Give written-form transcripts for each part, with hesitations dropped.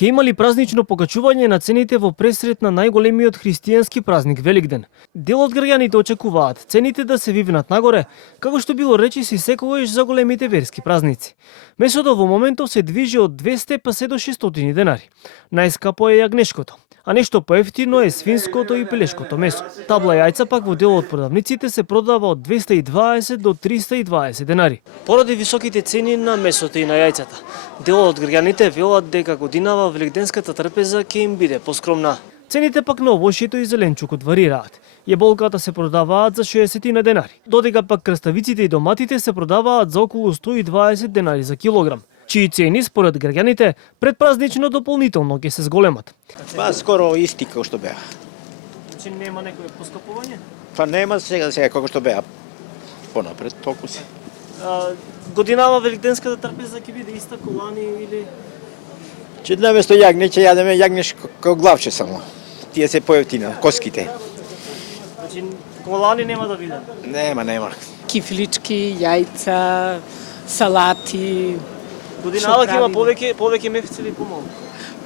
Ке имали празнично покачување на цените во пресрет на најголемиот христијански празник Великден. Дел од граѓаните очекуваат цените да се вивнат нагоре, како што било речиси секогаш за големите верски празници. Месото во моментов се движи од 200 па се до 600 денари. Најскапо е јагнешкото, а нешто поевтино е свинското и пилешкото месо. Табла јајца пак во дел од продавниците се продава од 220 до 320 денари. Поради високите цени на месото и на јајцата, дел од граѓаните велат дека годинава великденската трпеза ќе им биде поскромна. Цените пак на овошјето и зеленчукот варираат. Јаболката се продаваат за 60 на денари, додека пак краставиците и доматите се продаваат за околу 120 денари за килограм, чии цени според граѓаните предпразнично дополнително ќе се зголемат. Па скоро исти како што беа. Значи нема некој поскапување? Па нема сега како што беа. Понапред толку си. Годинава великденската трпеза ќе биде иста колани или Че наместо јагне ќе јадеме јагнешко главче само. Тие се поевтина, коските. значи колани нема да биде? Нема. Кифлички, јајца, салати. Годинава ќе има повеќе мефици или помалку?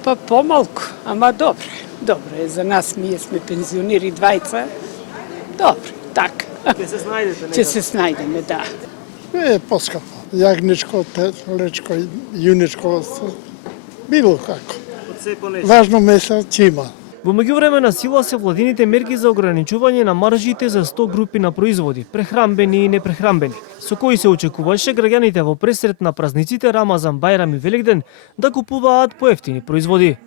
Па помалку, ама добро. Добро е за нас, ние сме пензионери двајца. Добро, така. Ќе се снајдете Ќе се снајдеме, да. Е поскапо. Јагничко, телечко, јуничко, било како. Од секој нешто. Важно месо ќе има. Во меѓувреме на сила се владините мерки за ограничување на маржите за 100 групи на производи, прехрамбени и непрехрамбени, со кои се очекуваше граѓаните во пресрет на празниците Рамазан, Бајрам и Великден да купуваат поевтини производи.